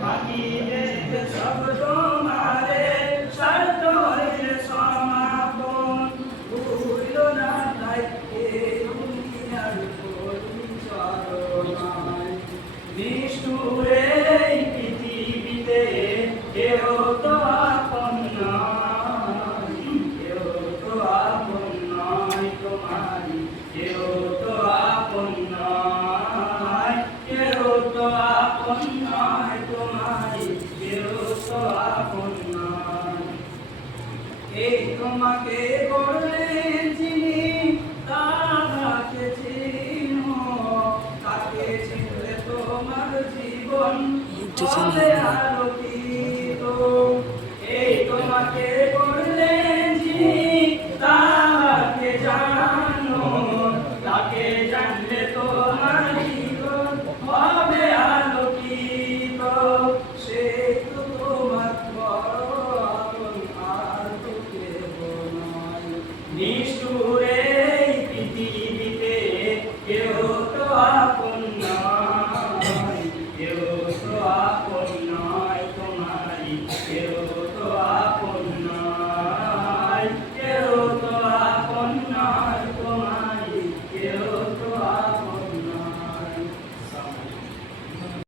বাকি দেখতে সব তোমারে স্বার্থ হইলে সমাপন ভুল না তাই এই দুনিয়ার পরিচালনায় নিষ্ঠুরে এই পৃথিবীতে কেউ তো আপন নয়, কেউ তো আপন নয় তোমারি, কেউ তো আপন নয়, কেউ তো আপন নয় তোমারি, কেউ তো আপন নয়। এই তোমাকে গড়লেন যিনি তাহাকে চিনো, তাকে চিনলে তোমার জীবন হবে আলোকিত। এই তোমাকে গড়লেন যিনি তাহাকে জানো, তাকে জানলে তোমার জীবন হবে আলোকিত। সে তো তোমার বড় আপন, আর তো কেউ নয়।